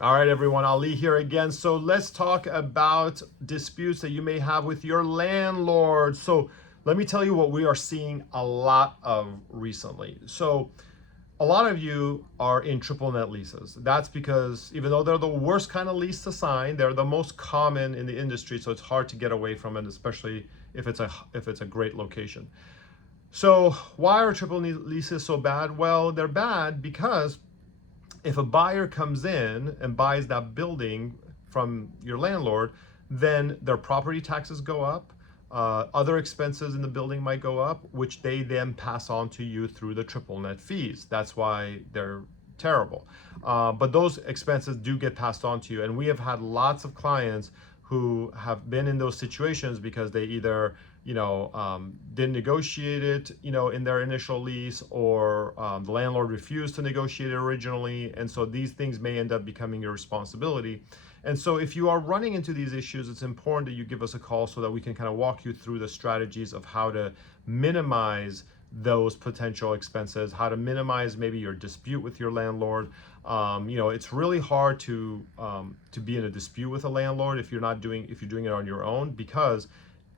All right, everyone, Ali here again. So let's talk about disputes that you may have with your landlord. So let me tell you what we are seeing a lot of recently. So a lot of you are in triple net leases. That's because even though they're the worst kind of lease to sign, they're the most common in the industry. So it's hard to get away from it, especially if it's a great location. So why are triple net leases so bad? Well, they're bad because if a buyer comes in and buys that building from your landlord, then their property taxes go up. Other expenses in the building might go up, which they then pass on to you through the triple net fees. That's why they're terrible. But those expenses do get passed on to you. And we have had lots of clients who have been in those situations because they either didn't negotiate it in their initial lease, or the landlord refused to negotiate it originally, and so these things may end up becoming your responsibility. And so if you are running into these issues, it's important that you give us a call so that we can kind of walk you through the strategies of how to minimize those potential expenses, how to minimize maybe your dispute with your landlord. It's really hard to be in a dispute with a landlord if you're doing it on your own, because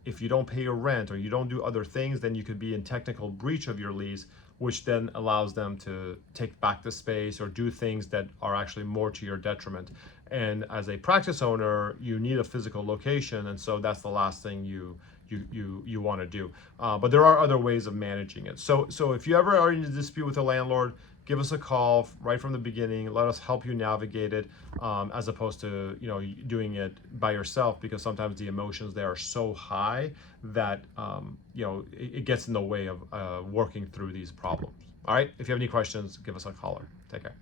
if you don't pay your rent or you don't do other things, then you could be in technical breach of your lease, which then allows them to take back the space or do things that are actually more to your detriment. And as a practice owner, you need a physical location, and so that's the last thing you want to do. But there are other ways of managing it. So if you ever are in a dispute with a landlord, give us a call right from the beginning. Let us help you navigate it, as opposed to doing it by yourself, because sometimes the emotions there are so high that it gets in the way of working through these problems. All right. If you have any questions, give us a caller. Take care.